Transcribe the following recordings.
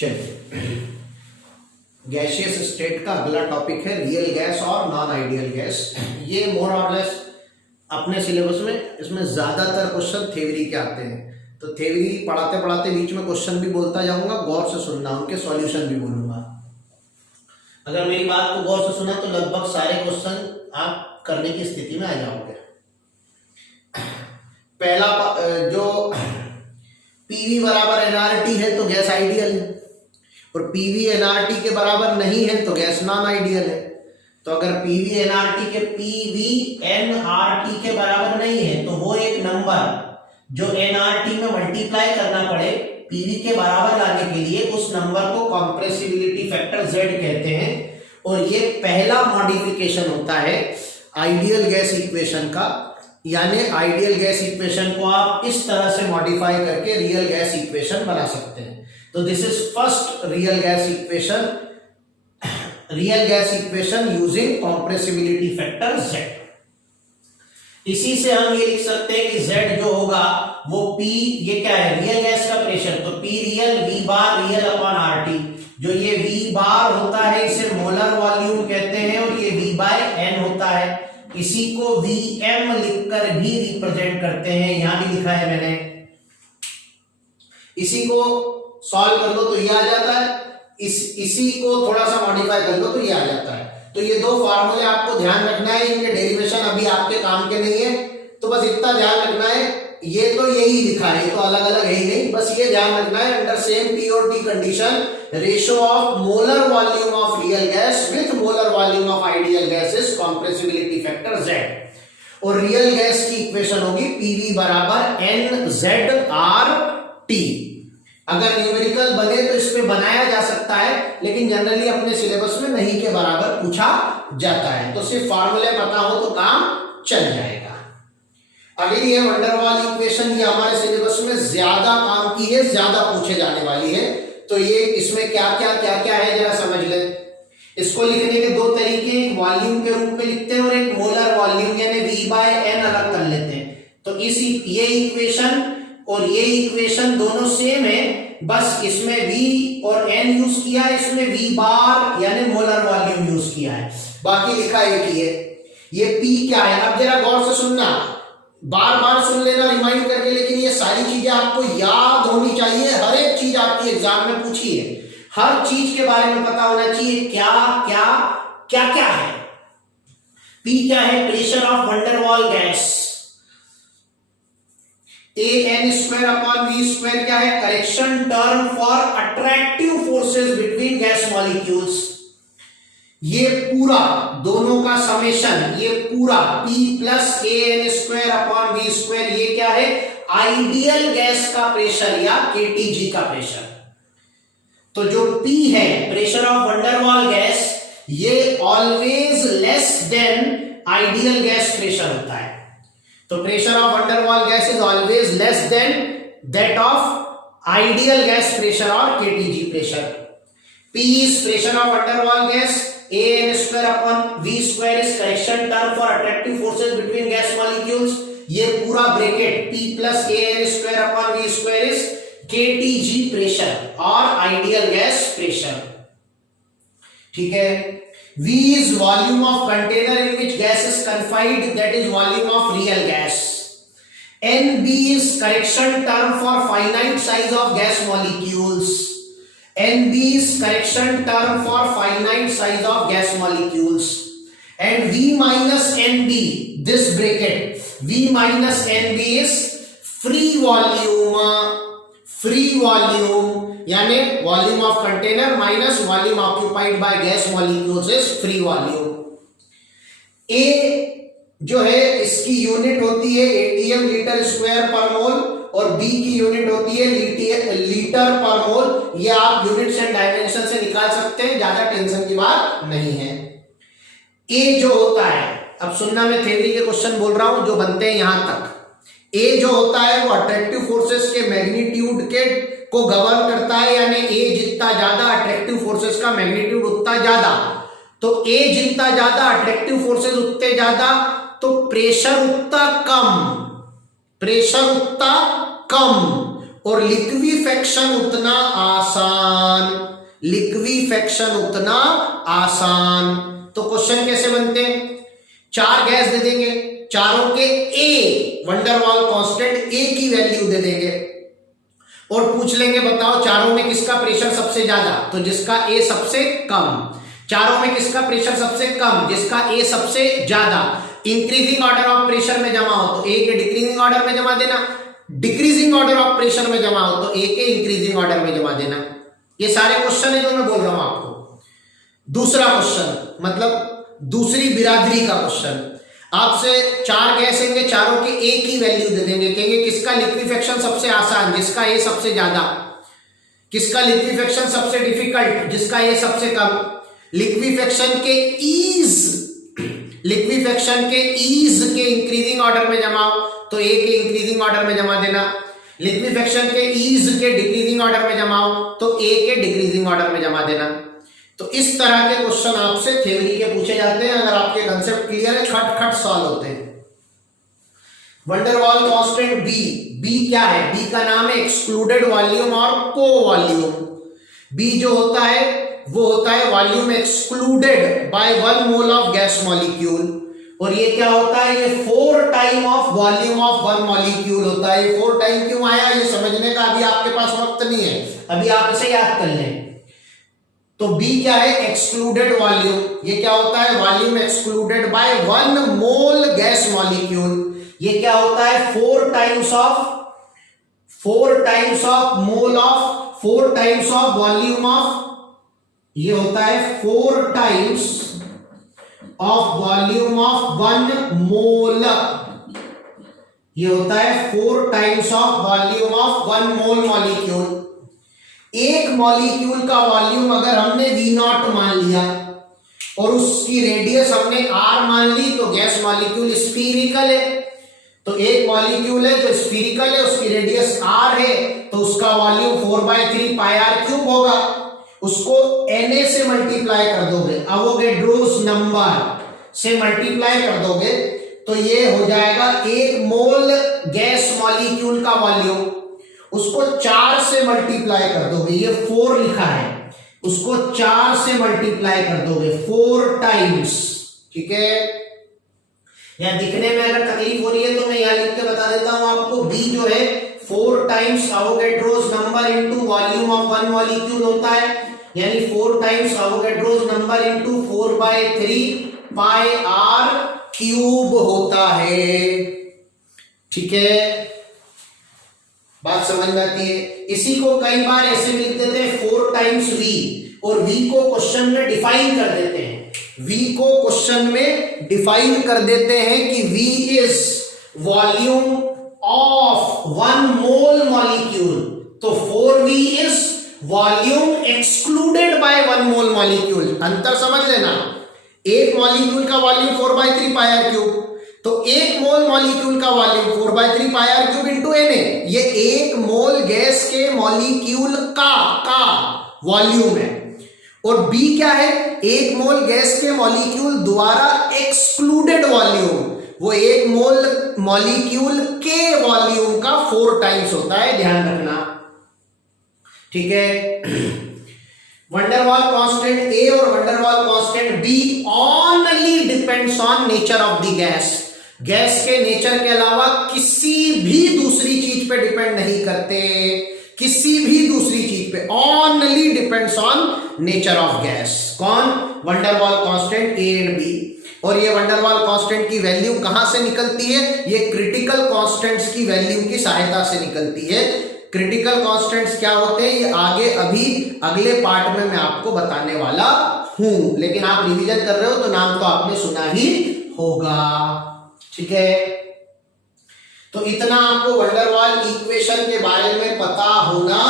चलिए, gaseous state का अगला टॉपिक है रियल गैस और नॉन आइडियल गैस। ये मोर और लेस अपने सिलेबस में इसमें ज्यादातर क्वेश्चन थ्योरी के आते हैं, तो थ्योरी पढ़ाते पढ़ाते बीच में क्वेश्चन भी बोलता जाऊंगा, गौर से सुनना, उनके सॉल्यूशन भी बोलूंगा। अगर मेरी बात को गौर से सुना तो लगभग सारे क्वेश्चन आप करने की स्थिति में आ जाओगे। पहला जो पीवी बराबर एनआरटी है तो गैस आइडियल है, और पीवी एनआरटी के बराबर नहीं है तो गैस नॉन आइडियल है। तो अगर पीवी एनआरटी के बराबर नहीं है तो वो एक नंबर जो एनआरटी में मल्टीप्लाई करना पड़े पीवी के बराबर लाने के लिए, उस नंबर को कॉम्प्रेसिबिलिटी फैक्टर जेड कहते हैं। और ये पहला मॉडिफिकेशन होता है आइडियल गैस इक्वेशन का, यानी आइडियल गैस इक्वेशन को आप इस तरह से मॉडिफाई करके रियल गैस इक्वेशन बना सकते हैं। तो this is first real gas equation using compressibility factor z। इसी से हम ये लिख सकते हैं कि z जो होगा वो P, ये क्या है, रियल गैस का प्रेशर, तो P रियल V बार रियल अपॉन RT। जो ये V बार होता है इसे मोलर वॉल्यूम कहते हैं, और ये V बाय N होता है। इसी को Vm लिखकर भी रिप्रेजेंट करते हैं, यहां भी लिखा है मैंने। इसी को सॉल्व कर लो तो ये आ जाता है, इसी को थोड़ा सा मॉडिफाई कर लो तो ये आ जाता है। तो ये दो फार्मूले आपको ध्यान रखना है, इनके डेरिवेशन अभी आपके काम के नहीं है, तो बस इतना ध्यान रखना है। ये तो यही लिखा है, ये तो अलग अलग है ही नहीं, बस ये ध्यान रखना है अंडर सेम पी और T condition ratio of molar volume of real gas with molar volume of ideal gas is compressibility factor z। और रियल गैस की इक्वेशन होगी पीवी बराबर एन जेड आर टी। अगर न्यूमेरिकल बने तो इसमें बनाया जा सकता है, लेकिन जनरली अपने सिलेबस में नहीं के बराबर पूछा जाता है, तो सिर्फ फार्मूले पता हो तो काम चल जाएगा। अगली है वंडरवॉल इक्वेशन, ये हमारे सिलेबस में ज्यादा काम की है, ज्यादा पूछे जाने वाली है। तो ये इसमें क्या क्या है जरा समझ ले। इसको लिखने के दो तरीके, एक वॉल्यूम के रूप में लिखते हैं और एक मोलर वॉल्यूम यानी V बाय N अलग कर लेते हैं। तो ये इक्वेशन और ये इक्वेशन दोनों सेम है, बस इसमें V और N यूज किया है, इसमें V बार यानी मोलर वॉल्यूम यूज किया है, बाकी लिखा एक ही है। ये P क्या है, अब जरा गौर से सुनना, बार बार सुन लेना रिमाइंड करके, लेकिन ये सारी चीजें आपको याद होनी चाहिए। हर एक चीज आपकी एग्जाम में पूछी है, हर चीज के बारे में पता होना चाहिए क्या है। P क्या है, pressure of van der Waals gas. an square upon v square क्या है, correction term for attractive forces between gas molecules. ये पूरा दोनों का समेशन, ये पूरा P plus an square upon v square, ये क्या है, आइडियल गैस का प्रेशर या KTG का प्रेशर। तो जो P है प्रेशर ऑफ वंडरवॉल गैस, ये always less than ideal gas pressure होता है। तो pressure of van der Waals gas is always less than that of ideal gas pressure और KTG pressure. P is pressure of van der Waal gas, an square upon v square is correction term for attractive forces between gas molecules। ये पूरा bracket P plus an square upon v square is KTG pressure और ideal gas pressure. ठीक है, V is volume of container in which gas is confined, that is volume of real gas। NB is correction term for finite size of gas molecules। NB is correction term for finite size of gas molecules। And V minus NB, this bracket, V minus NB is free volume यानी volume of container minus volume occupied by gas molecules is free volume. A जो है इसकी unit होती है ATM litre square पर मोल, और B की unit होती है लीटर पर मोल। ये आप यूनिट्स एंड डायमेंशन से निकाल सकते हैं, ज्यादा टेंशन की बात नहीं है। ए जो होता है, अब सुनना, मैं थ्योरी के क्वेश्चन बोल रहा हूं जो बनते हैं यहां तक। ए जो होता है वो अट्रैक्टिव फोर्सेस के मैग्नीट्यूड के को गवर्न करता है, यानी ए जितना ज्यादा अट्रैक्टिव फोर्सेस का मैग्नीट्यूड उतना ज्यादा। तो ए जितना ज्यादा अट्रैक्टिव फोर्सेस उतने ज्यादा, तो प्रेशर उतना कम और लिक्विफेक्शन उतना आसान। लिक्विफेक्शन उतना आसान। तो क्वेश्चन कैसे बनते हैं, 4 गैस दे देंगे, चारों के ए वंडरवाल कांस्टेंट ए की वैल्यू दे देंगे और पूछ लेंगे बताओ चारों में किसका प्रेशर सबसे ज्यादा, तो जिसका ए सबसे कम। चारों में किसका प्रेशर सबसे कम, जिसका ए सबसे ज्यादा। इंक्रीजिंग ऑर्डर ऑफ प्रेशर में जमा हो तो ए के डिक्रीजिंग ऑर्डर में जमा देना, डिक्रीजिंग ऑर्डर ऑफ प्रेशर में जमा हो तो ए के इंक्रीजिंग ऑर्डर में जमा देना। ये सारे क्वेश्चन है जो मैं बोल रहा हूं आपको। दूसरा क्वेश्चन मतलब दूसरी बिरादरी का क्वेश्चन, आपसे 4 गैस होंगे, चारों के ए की वैल्यू दे देंगे, कहेंगे किसका लिक्विफेक्शन सबसे आसान, जिसका ए सबसे ज्यादा, किसका लिक्विफेक्शन सबसे डिफिकल्ट, जिसका ए सबसे कम। लिक्विफेक्शन के ईज के इंक्रीजिंग ऑर्डर में जमा तो ए के इंक्रीजिंग ऑर्डर में जमा देना, लिक्विफेक्शन के ईज के डिक्रीजिंग ऑर्डर में जमा तो ए के डिक्रीजिंग ऑर्डर में जमा देना। तो इस तरह के क्वेश्चन आपसे थ्योरी के पूछे जाते हैं, अगर आपके कंसेप्ट क्लियर है खट सॉल्व होते हैं। वंडरवाल कांस्टेंट बी क्या है, बी का नाम है एक्सक्लूडेड वॉल्यूम और को वॉल्यूम। बी जो होता है वो होता है volume excluded by 1 mole of gas molecule, और ये क्या होता है, ये 4 time of volume of 1 molecule होता है। 4 टाइम क्यों आया ये समझने का अभी आपके पास वक्त नहीं है, अभी आप इसे याद कर लें। तो B क्या है, एक्सक्लूडेड वॉल्यूम। ये क्या होता है, volume excluded by 1 mole gas molecule. ये क्या होता है, 4 टाइम्स ऑफ वॉल्यूम ऑफ, ये होता है 4 टाइम्स ऑफ वॉल्यूम ऑफ 1 मोल। ये होता है 4 times of volume of 1 mole molecule. एक मॉलिक्यूल का वॉल्यूम अगर हमने V0 मान लिया और उसकी रेडियस हमने R मान ली तो गैस मॉलिक्यूल स्फीरिकल है। तो एक मॉलिक्यूल है जो स्फीरिकल है, उसकी रेडियस R है, तो उसका वॉल्यूम 4/3 पाई r क्यूब होगा। उसको Na से मल्टीप्लाई कर दोगे, अवोगैड्रोस नंबर से मल्टीप्लाई कर दोगे तो ये हो जाएगा 1 मोल गैस मॉलिक्यूल का वॉल्यूम। उसको 4 से मल्टीप्लाई कर दोगे, ये 4 लिखा है, उसको 4 से मल्टीप्लाई कर दोगे 4 टाइम्स। ठीक है, या दिखने में अगर तकलीफ हो रही है तो मैं यहां लिख के बता देता हूं आपको। बी जो है 4 times Avogadro's number into volume of 1 molecule होता है, यानी 4 times Avogadro's number into 4/3 pi r cube होता है। ठीक है, बात समझ में आती है। इसी को कई बार ऐसे लिख देते हैं 4 टाइम्स v, और v को क्वेश्चन में डिफाइन कर देते हैं। v को क्वेश्चन में डिफाइन कर देते हैं कि v is volume of 1 mole molecule. तो 4v is volume excluded by 1 mole molecule. अंतर समझ लेना, एक मॉलिक्यूल का वॉल्यूम 4/3 पाई r क्यूब, तो 1 मोल मॉलिक्यूल का volume 4/3 pi r cube into Na। ये 1 मोल गैस के मॉलिक्यूल का वॉल्यूम है। और B क्या है, 1 मोल गैस के मॉलिक्यूल द्वारा एक्सक्लूडेड वॉल्यूम, वो 1 मोल मॉलिक्यूल के वॉल्यूम का 4 टाइम्स होता है, ध्यान रखना। ठीक है, वंडरवाल कांस्टेंट A और van der Waals constant B only depends on nature of the gas. Gas के नेचर के अलावा किसी भी दूसरी चीज पे डिपेंड नहीं करते, किसी भी दूसरी चीज पे, only depends on nature of gas. कौन, van der Waal constant A and B। और ये वंडरवाल कांस्टेंट की वैल्यू कहां से निकलती है, ये क्रिटिकल कांस्टेंट्स की वैल्यू की सहायता से निकलती है। क्रिटिकल कांस्टेंट्स क्या होते हैं ये आगे अभी अगले पार्ट में मैं आपको बताने वाला हूं, लेकिन आप रिवीजन कर रहे हो तो नाम तो आपने सुना ही होगा। ठीक है, तो इतना आपको वंडरवाल इक्वेशन के बारे में पता होना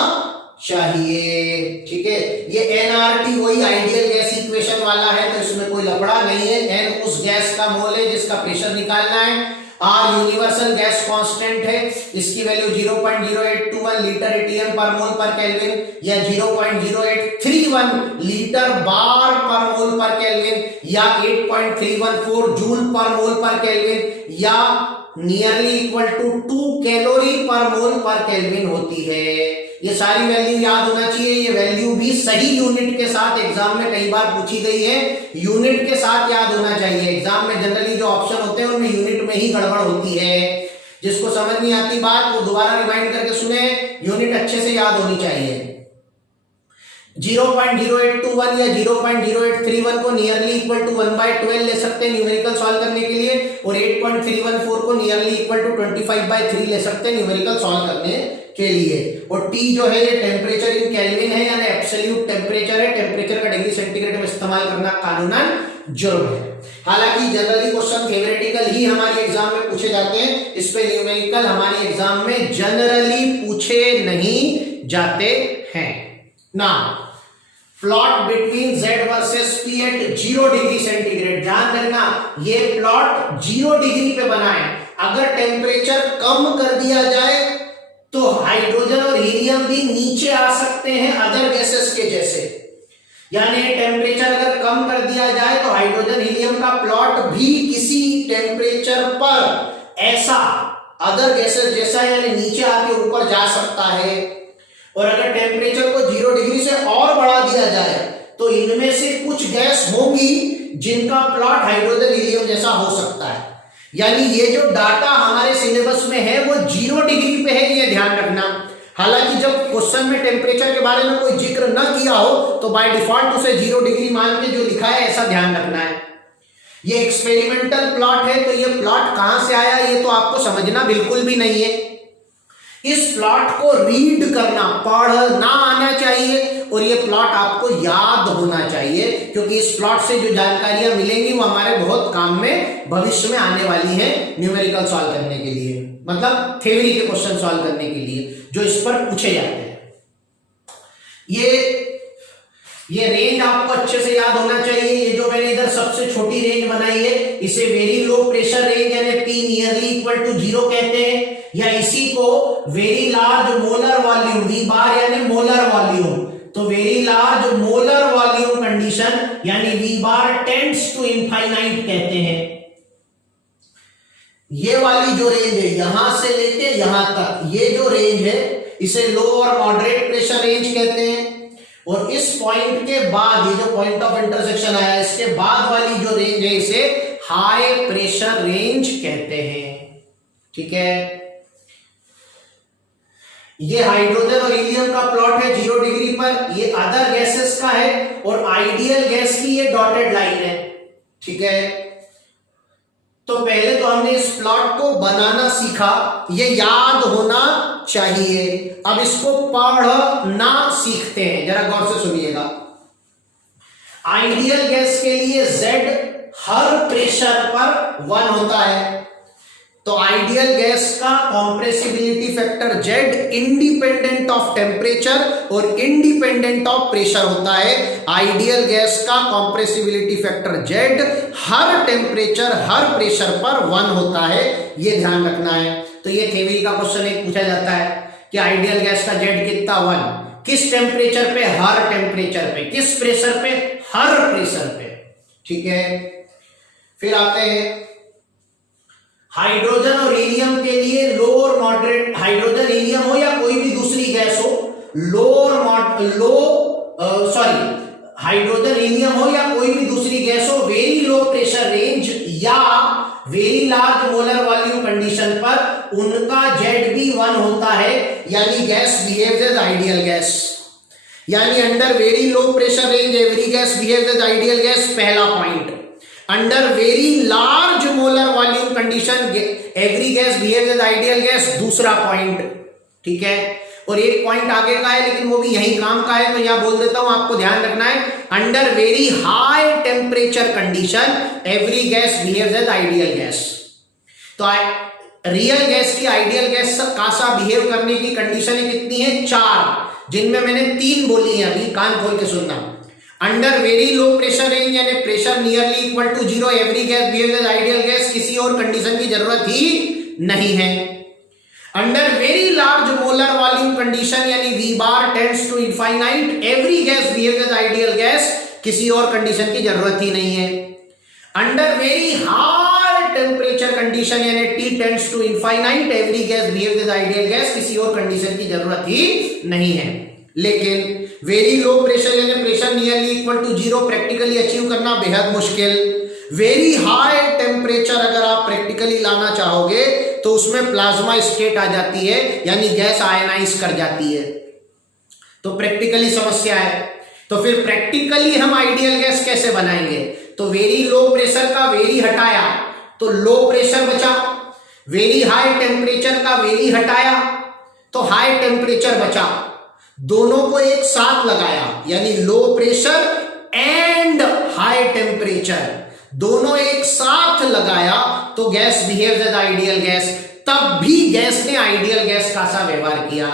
चाहिए। ठीक है, ये एनआरटी वही आइडियल गैस इक्वेशन वाला है, तो इसमें कोई लफड़ा नहीं है। एन उस गैस का मोल है जिसका प्रेशर निकालना है, आर यूनिवर्सल गैस कांस्टेंट है, इसकी वैल्यू 0.0821 लीटर एटीएम पर मोल पर केल्विन, या 0.0831 लीटर बार पर मोल पर केल्विन, या 8.314 जूल पर मोल पर केल्विन, या नियरली इक्वल टू 2 कैलोरी पर मोल पर केल्विन होती है। ये सारी वैल्यू याद होना चाहिए, ये वैल्यू भी भी सही यूनिट के साथ एग्जाम में कई बार पूछी गई है। यूनिट के साथ याद होना चाहिए। एग्जाम में जनरली जो ऑप्शन होते हैं उनमें यूनिट में ही गड़बड़ होती है। जिसको समझ नहीं आती बात वो दोबारा रिमाइंड करके सुने, यूनिट अच्छे से याद होनी चाहिए। 0.0821 या 0.0831 को नियरली इक्वल टू 1/12 ले सकते हैं न्यूमेरिकल सॉल्व करने के लिए, और 8.314 को नियरली इक्वल टू 25/3 ले सकते हैं न्यूमेरिकल सॉल्व करने के लिए। और टी जो है ये टेम्परेचर इन केल्विन है, यानी एब्सोल्यूट टेम्परेचर है। टेम्परेचर का डिग्री सेंटीग्रेड में इस्तेमाल करना कानूनन जुर्म है। हालांकि जनरली क्वेश्चन थ्योरेटिकल ही हमारे एग्जाम में पूछे जाते हैं, इस पे न्यूमेरिकल हमारे एग्जाम में जनरली पूछे नहीं जाते हैं ना। Plot between Z versus P at 0 degree centigrade. ध्यान रखना ये प्लॉट 0 डिग्री पे बना है। अगर टेम्परेचर कम कर दिया जाए तो हाइड्रोजन और हीलियम भी नीचे आ सकते हैं अदर गैसेस के जैसे। यानी टेम्परेचर अगर कम कर दिया जाए तो हाइड्रोजन हीलियम का प्लॉट भी किसी टेम्परेचर पर ऐसा अदर गैसेस जैसा यानी नीचे आके ऊपर जा सकता है। और अगर टेम्परेचर को 0 डिग्री से और बढ़ा दिया जाए तो इनमें से कुछ गैस होंगी जिनका प्लॉट हाइड्रोजन हीलियम जैसा हो सकता है। यानी ये जो डाटा हमारे सिलेबस में है वो 0 डिग्री पे है, ये ध्यान रखना। हालांकि जब क्वेश्चन में टेम्परेचर के बारे में कोई जिक्र न किया हो तो बाय डिफॉल्ट उसे 0 डिग्री मान के जो लिखा है ऐसा ध्यान रखना है। ये एक्सपेरिमेंटल प्लॉट है, तो ये प्लॉट कहां से आया ये तो आपको समझना बिल्कुल भी नहीं है। इस प्लॉट को रीड करना, पढ़ना आना चाहिए, और ये प्लॉट आपको याद होना चाहिए, क्योंकि इस प्लॉट से जो जानकारियां मिलेंगी वो हमारे बहुत काम में भविष्य में आने वाली है न्यूमेरिकल सॉल्व करने के लिए, मतलब थ्योरी के क्वेश्चन सॉल्व करने के लिए जो इस पर पूछे जाते हैं। ये रेंज आपको अच्छे से याद होना चाहिए। ये जो मैंने इधर सबसे छोटी रेंज बनाई है इसे वेरी लो प्रेशर रेंज यानी P नियरली इक्वल टू 0 कहते हैं, या इसी को very large molar volume V bar यानी मोलर वॉल्यूम, तो very large molar volume condition यानी V bar tends to infinite कहते हैं। ये वाली जो रेंज है यहां से लेके यहां तक, ये जो रेंज है इसे लो और मॉडरेट प्रेशर रेंज कहते हैं। और इस पॉइंट के बाद ये जो पॉइंट ऑफ इंटरसेक्शन आया इसके बाद वाली जो रेंज है इसे हाई प्रेशर रेंज कहते हैं। ठीक है, ये हाइड्रोजन और हीलियम का प्लॉट है 0 डिग्री पर, ये अदर गैसेस का है, और आइडियल गैस की ये डॉटेड लाइन है। ठीक है, तो पहले तो हमने इस प्लॉट को बनाना सीखा, ये याद होना चाहिए। अब इसको पढ़ना सीखते हैं, जरा गौर से सुनिएगा। आइडियल गैस के लिए Z हर प्रेशर पर 1 होता है, तो आइडियल गैस का compressibility factor Z independent of temperature और इंडिपेंडेंट ऑफ प्रेशर होता है। आइडियल गैस का कॉम्प्रेसिबिलिटी फैक्टर Z हर टेम्परेचर हर प्रेशर पर 1 होता है, ये ध्यान रखना है। तो ये थ्योरी का क्वेश्चन एक पूछा जाता है कि आइडियल गैस का Z कितना 1, किस टेम्परेचर पे, हर टेम्परेचर पे, किस प्रेशर पे, हर प्रेशर पे। ठीक है, फिर आते हैं हाइड्रोजन और हीलियम के लिए लो और मॉडरेट, हाइड्रोजन हीलियम हो या कोई भी दूसरी गैस हो, हाइड्रोजन हीलियम हो या कोई भी दूसरी गैस हो, वेरी लो प्रेशर रेंज या very large molar volume condition पर उनका Z भी 1 होता है, यानी gas behaves as ideal gas. यानी under very low pressure range every gas behaves as ideal gas, पहला point. Under very large molar volume condition every gas behaves as ideal gas, दूसरा point. ठीक है, और एक पॉइंट आगे का है लेकिन वो भी यही काम का है, तो यहां बोल देता हूं, आपको ध्यान रखना है। Under very high temperature condition every gas behaves as ideal gas. तो रियल गैस की आइडियल गैस का सा बिहेव करने की कंडीशन कितनी है, 4, जिनमें मैंने 3 बोली है, अभी कान खोल के सुनना। Under very low pressure range यानी pressure nearly equal to 0 every gas behaves as ideal gas, किसी और कंडीशन की जरूरत ही नहीं है। Under very large molar volume condition यानी V bar tends to infinite every gas behaves as ideal gas, किसी और कंडीशन की जरूरत ही नहीं है। Under very high temperature condition यानी T tends to infinite every gas behaves as ideal gas, किसी और कंडीशन की जरूरत ही नहीं है। लेकिन वेरी लो प्रेशर यानी pressure nearly equal to zero practically achieve करना बेहद मुश्किल। वेरी हाई टेम्परेचर अगर आप प्रैक्टिकली लाना चाहोगे तो उसमें प्लाज्मा स्टेट आ जाती है, यानी गैस आयनाइज कर जाती है, तो प्रैक्टिकली समस्या है। तो फिर प्रैक्टिकली हम आइडियल गैस कैसे बनाएंगे? तो वेरी लो प्रेशर का वेरी हटाया तो लो प्रेशर बचा, वेरी हाई टेम्परेचर का वेरी हटाया तो हाई टेम्परेचर बचा, दोनों को एक साथ लगाया यानी low pressure and high temperature दोनों एक साथ लगाया तो gas behaves as ideal gas. तब भी गैस ने आइडियल गैस का सा व्यवहार किया।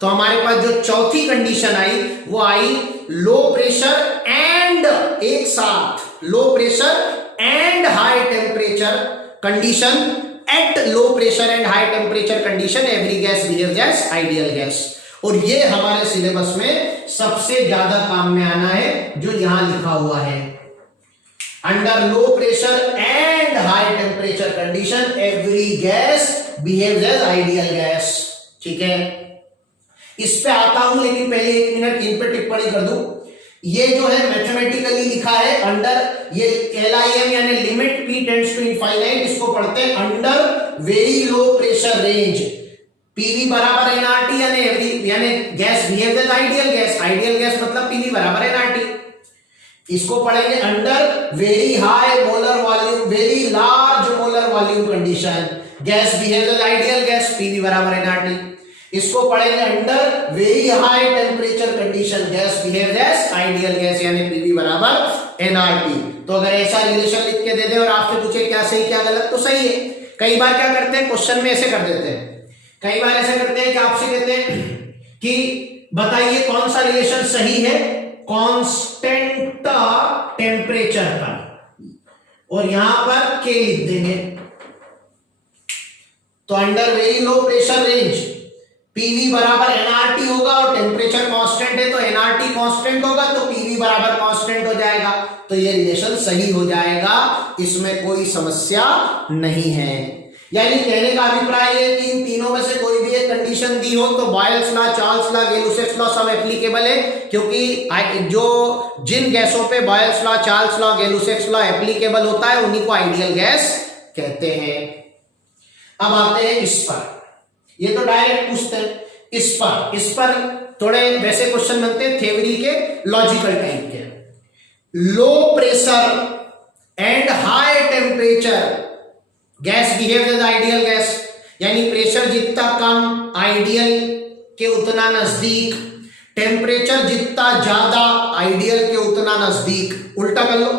तो हमारे पास जो चौथी कंडीशन आई वो आई लो प्रेशर एंड एक साथ low pressure and high temperature condition. At low pressure and high temperature condition every gas behaves as ideal gas. और ये हमारे सिलेबस में सबसे ज्यादा काम में आना है जो यहां लिखा हुआ है, under low pressure and high temperature condition every gas behaves as ideal gas. ठीक है, इस पे आता हूं लेकिन पहले 1 मिनट इन पे टिप्पणी कर दूं। ये जो है मैथमेटिकली लिखा है अंडर ये LIM यानी limit P tends to infinite, इसको पढ़ते हैं under very low pressure range PV बराबर nRT यानी gas behaves as ideal gas. Ideal gas मतलब PV बराबर nRT। इसको पढ़ेंगे under very high molar volume very large molar volume condition gas behaves as ideal gas PV बराबर nRT। इसको पढ़ेंगे under very high temperature condition gas behaves as ideal gas यानी PV बराबर nRT। तो अगर ऐसा रिलेशन लिख के दे दे और आपसे पूछे क्या सही क्या गलत तो सही है। कई बार क्या करते हैं क्वेश्चन में ऐसे कर देते हैं, कई बार ऐसा करते हैं कि आपसे कहते हैं कि बताइए कौन सा रिलेशन सही है कांस्टेंट टेम्परेचर का, और यहां पर के लिख देंगे। तो under very low pressure range PV बराबर nRT होगा और टेम्परेचर कांस्टेंट है तो nRT कांस्टेंट होगा तो PV बराबर कांस्टेंट हो जाएगा। तो ये रिलेशन सही हो जाएगा, इसमें कोई समस्या नहीं है। यानी कहने का अभिप्राय है कि इन तीनों में से कोई भी एक कंडीशन दी हो तो Boyle's law, Charles law, Gay Lussac's law सब एप्लीकेबल है, क्योंकि जो जिन गैसों पे Boyle's law, Charles law, Gay Lussac's law applicable होता है उन्हीं को आइडियल गैस कहते हैं। अब आते हैं इस पर, ये तो डायरेक्ट पूछते हैं। इस पर थोड़े वैसे क्वेश्चन बनते हैं थ्योरी के, लॉजिकल टाइप के। Low pressure and high temperature gas behaves as ideal gas, यानी प्रेशर जितना कम आइडियल के उतना नजदीक, टेम्परेचर जितना ज्यादा आइडियल के उतना नजदीक। उल्टा कर लो,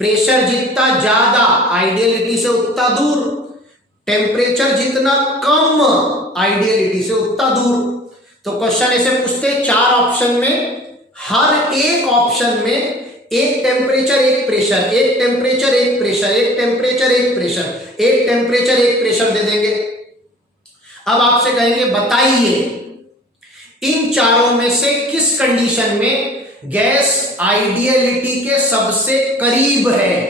प्रेशर जितना ज्यादा आइडियलिटी से उतना दूर, टेम्परेचर जितना कम आइडियलिटी से उतना दूर। तो क्वेश्चन ऐसे पूछते हैं 4 ऑप्शन में, हर एक ऑप्शन में एक टेम्परेचर एक प्रेशर, एक टेम्परेचर एक प्रेशर, एक टेम्परेचर एक प्रेशर, एक टेम्परेचर एक प्रेशर दे देंगे। अब आपसे कहेंगे बताइए इन चारों में से किस कंडीशन में गैस आइडियलिटी के सबसे करीब है,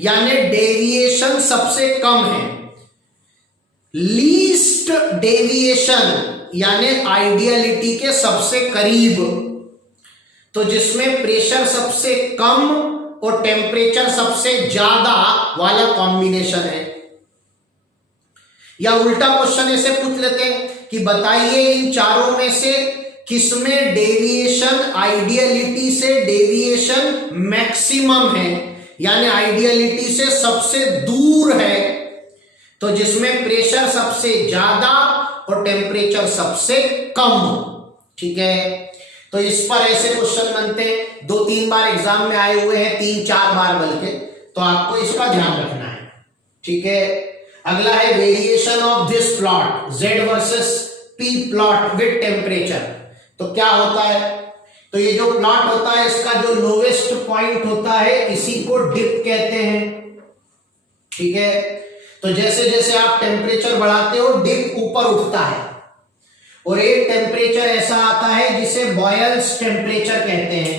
यानी डेविएशन सबसे कम है। लीस्ट डेविएशन यानी आइडियलिटी के सबसे करीब, तो जिसमें प्रेशर सबसे कम और टेम्परेचर सबसे ज्यादा वाला कॉम्बिनेशन है। या उल्टा क्वेश्चन ऐसे पूछ लेते हैं कि बताइए इन चारों में से किसमें डेविएशन आइडियलिटी से डेविएशन मैक्सिमम है, यानी आइडियलिटी से सबसे दूर है। तो जिसमें प्रेशर सबसे ज्यादा और टेम्परेचर सबसे कम। ठीक है, तो इस पर ऐसे क्वेश्चन बनते हैं, 2-3 बार एग्जाम में आए हुए हैं, 3-4 बार बल्कि, तो आपको इसका ध्यान रखना है। ठीक है, अगला है variation of this plot Z versus P plot with temperature. तो क्या होता है, तो ये जो प्लॉट होता है इसका जो लोवेस्ट पॉइंट होता है इसी को डिप कहते हैं। ठीक है, तो जैसे जैसे आप टेम्परेचर बढ़ाते हो डिप ऊपर उठता है, और एक टेम्परेचर ऐसा आता है जिसे बॉयल्स टेम्परेचर कहते हैं।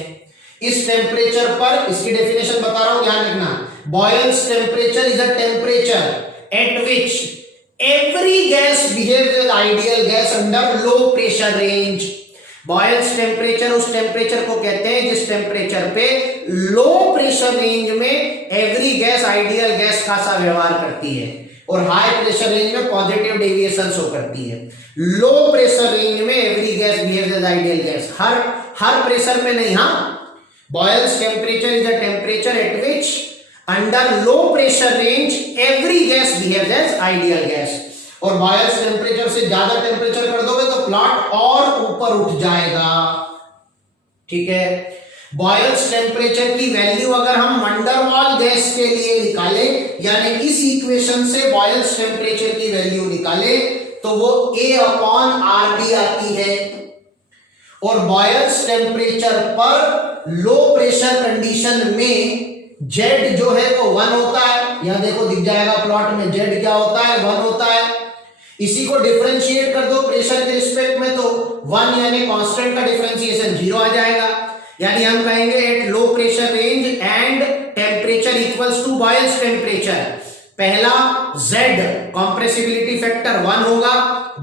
इस टेम्परेचर पर, इसकी डेफिनेशन बता रहा हूं ध्यान रखना, Boyle's temperature is a temperature at which every gas behaves as ideal gas under low pressure range. Boyle's temperature उस टेम्परेचर को कहते हैं जिस टेम्परेचर पे लो प्रेशर रेंज में एवरी गैस आइडियल गैस का सा व्यवहार करती है और हाई प्रेशर रेंज में पॉजिटिव डेविएशन शो करती है। लो प्रेशर रेंज में every gas behaves as ideal gas, हर प्रेशर में नहीं। हाँ, boils temperature is a temperature at which under low pressure range every gas behaves as ideal gas. और Boyle's temperature से ज्यादा टेम्परेचर कर दोगे तो प्लॉट और ऊपर उठ जाएगा। ठीक है, बॉयल्स टेम्परेचर की वैल्यू अगर हम वैन डर वाल गैस के लिए निकालें, यानी इस इक्वेशन से बॉयल्स टेम्परेचर की वैल्यू निकालें तो वो A/RT आती है। और बॉयल्स टेम्परेचर पर लो प्रेशर कंडीशन में Z जो है वो 1 होता है। यहां देखो दिख जाएगा प्लॉट में, Z क्या होता है, 1 होता है। इसी को डिफरेंशिएट कर दो प्रेशर के रिस्पेक्ट में तो 1 यानी कांस्टेंट का डिफरेंशिएशन 0 आ जाएगा। यानी हम कहेंगे at low pressure range and temperature equals to Boyle's temperature. पहला Z कॉम्प्रेसिबिलिटी फैक्टर 1 होगा,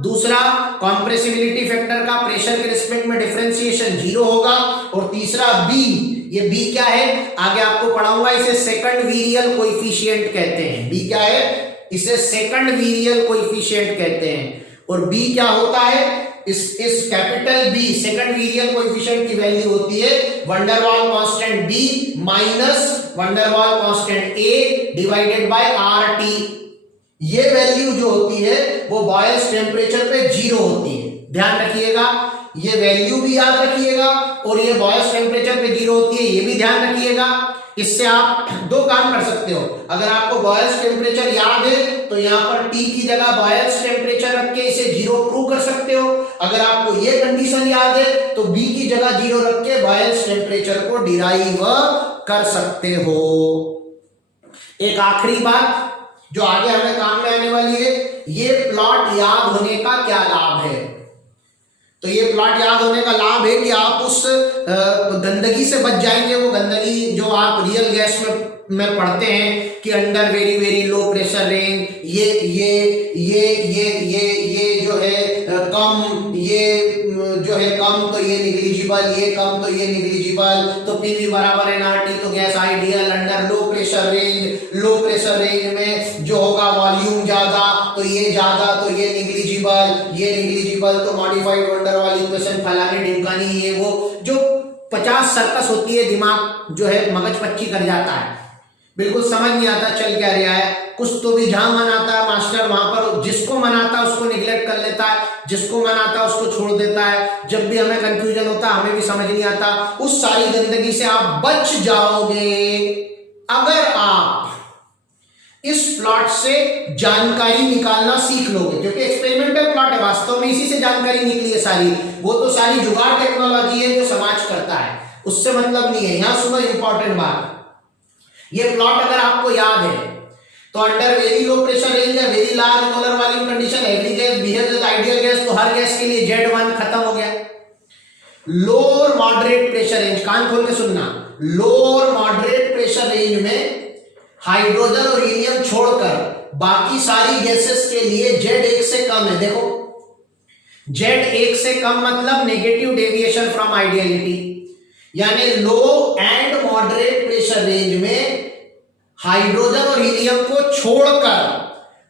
दूसरा कॉम्प्रेसिबिलिटी फैक्टर का प्रेशर के रिस्पेक्ट में डिफरेंशिएशन 0 होगा, और तीसरा B, ये B क्या है आगे आपको पढ़ाऊंगा, इसे सेकंड वीरियल कोएफिशिएंट कहते हैं। B क्या है, इसे सेकंड वीरियल कोएफिशिएंट कहते हैं। और B क्या होता है, इस कैपिटल B सेकंड वीरियल कोएफिशिएंट की वैल्यू होती है वैन डर वाल constant B minus van der वाल constant A divided by RT। ये वैल्यू जो होती है वो बॉयल्स टेम्परेचर पे 0 होती है, ध्यान रखिएगा। ये वैल्यू भी याद रखिएगा और ये बॉयल्स टेम्परेचर पे 0 होती है, ये भी ध्यान रखिएगा। इससे आप दो काम कर सकते हो। अगर आपको बॉयल्स टेम्परेचर याद है तो यहाँ पर T की जगह बॉयल्स टेम्परेचर रख के इसे 0 प्रूव कर सकते हो। अगर आपको ये कंडीशन याद है तो B की जगह 0 रख के बॉयल्स टेम्परेचर को डिराइव कर सकते हो। एक आखिरी बात जो आगे हमें काम में आने वाली है, ये प्लॉट याद होने का क्या लाभ है। तो ये प्लॉट याद होने का लाभ है कि आप उस गंदगी से बच जाएंगे। वो गंदगी जो आप रियल गैस में पढ़ते हैं कि under very very low pressure range, ये जो है कम, ये जो है कम तो ये निग्लिजिबल, ये कम तो ये निग्लिजिबल, तो PV बराबर nRT, तो gas ideal under low pressure range. लो प्रेशर रेंज में जो होगा वॉल्यूम ज्यादा तो ये ज्यादा, तो ये निग्लिजिबल, ये निग्लिजिबल, तो मॉडिफाइड वैन डर वाल इक्वेशन फलाने ढिमकानी, ये वो जो 50 सर्कस होती है, दिमाग जो है मगज पच्ची कर जाता है, बिल्कुल समझ नहीं आता चल क्या रहा है। कुछ तो भी जहां मन आता है मास्टर वहां पर जिसको मन आता है उसको निगलेक्ट कर लेता है, जिसको मन आता है उसको छोड़ देता है। जब भी हमें कंफ्यूजन होता है, हमें भी समझ नहीं आता, उस सारी गंदगी से आप बच जाओगे अगर आप इस प्लॉट से जानकारी निकालना सीख लोगे। क्योंकि एक्सपेरिमेंटल प्लॉट है, वास्तव में इसी से जानकारी निकली है सारी। वो तो सारी जुगाड़ टेक्नोलॉजी है जो समाज करता है, उससे मतलब नहीं है। यहां सुनो इंपॉर्टेंट बात, ये प्लॉट अगर आपको याद है तो under very low pressure range या very large molar volume condition every gas behaves as ideal gas, तो हर गैस के लिए Z1 खत्म हो गया। लोअर मॉडरेट प्रेशर रेंज, कान खोल के सुनना, लोअर मॉडरेट प्रेशर रेंज में हाइड्रोजन और हीलियम छोड़कर बाकी सारी गैसेस के लिए Z1 से कम है। देखो Z1 से कम मतलब नेगेटिव डेविएशन फ्रॉम आइडियलिटी, यानी लो एंड मॉडरेट प्रेशर रेंज में हाइड्रोजन और हीलियम को छोड़कर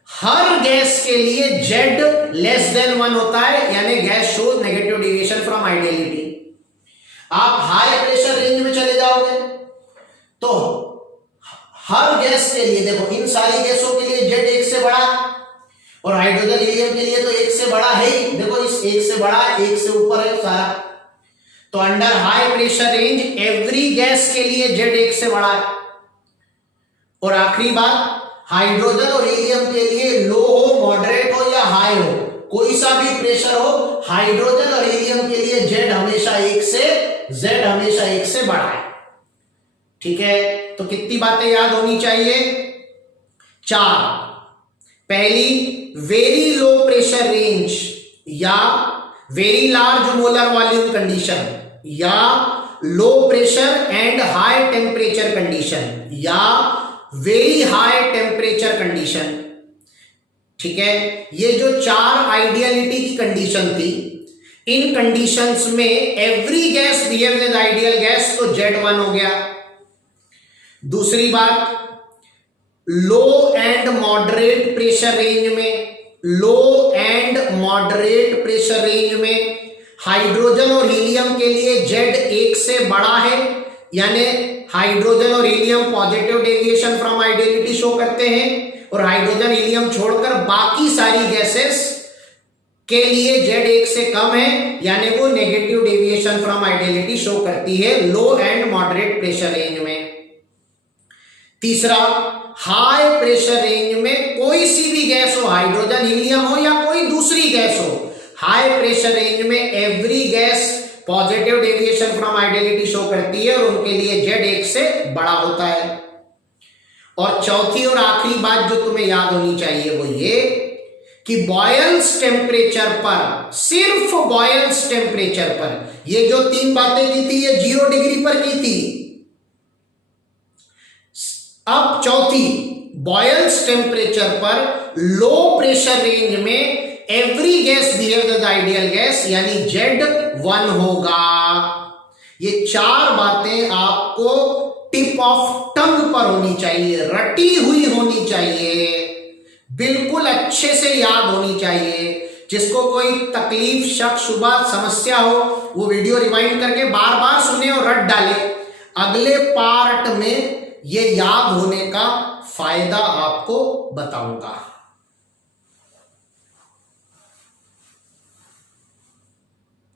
हर गैस के लिए Z<1 होता है, यानी gas shows negative deviation from ideality. आप हाई प्रेशर रेंज में चले जाओगे तो हर गैस के लिए, देखो इन सारी गैसों के लिए Z1 से बड़ा और हाइड्रोजन हीलियम के लिए तो 1 से बड़ा है ही। देखो इस 1 से बड़ा, 1 से ऊपर है सारा। तो under high pressure range every gas के लिए Z1 से बड़ा है। और आखिरी बात, हाइड्रोजन और हीलियम के लिए लो हो, मॉडरेट हो या हाई हो, कोई सा भी प्रेशर हो, हाइड्रोजन और हीलियम के लिए Z हमेशा 1 से बड़ा है। ठीक है, तो कितनी बातें याद होनी चाहिए? 4। पहली, वेरी लो प्रेशर रेंज या very large molar volume condition या low pressure and high temperature condition या वेरी हाई टेम्परेचर कंडीशन। ठीक है, ये जो 4 आइडियलिटी की कंडीशन थी, इन कंडीशंस में every gas behaves as ideal gas, तो Z1 हो गया। दूसरी बात, low and moderate pressure range में, low and moderate pressure range में हाइड्रोजन और हीलियम के लिए Z 1 से बड़ा है, यानी हाइड्रोजन और helium positive deviation from ideality show करते हैं, और हाइड्रोजन हीलियम छोड़कर बाकी सारी गैसेस के लिए Z 1 से कम है, यानी वो negative deviation from ideality show करती है लो एंड मॉडरेट प्रेशर रेंज में। तीसरा, हाई प्रेशर रेंज में कोई सी भी गैस हो, हाइड्रोजन हीलियम हो या कोई दूसरी गैस हो, हाई प्रेशर रेंज में every gas positive deviation from ideality show करती है और उनके लिए Z 1 से बड़ा होता है। और चौथी और आखिरी बात जो तुम्हें याद होनी चाहिए वो ये कि बॉयल्स टेम्परेचर पर, सिर्फ बॉयल्स टेम्परेचर पर, ये जो तीन बातें की थी ये 0 डिग्री पर की थी। अब चौथी, बॉयल्स टेम्परेचर पर लो प्रेशर रेंज में every gas behaves as ideal gas, यानी Z1 होगा। ये चार बातें आपको टिप ऑफ टंग पर होनी चाहिए, रटी हुई होनी चाहिए, बिल्कुल अच्छे से याद होनी चाहिए। जिसको कोई तकलीफ, शक, शुबा, समस्या हो वो वीडियो रिवाइंड करके बार बार सुने और रट डाले। अगले पार्ट में ये याद होने का फायदा आपको बताऊंगा।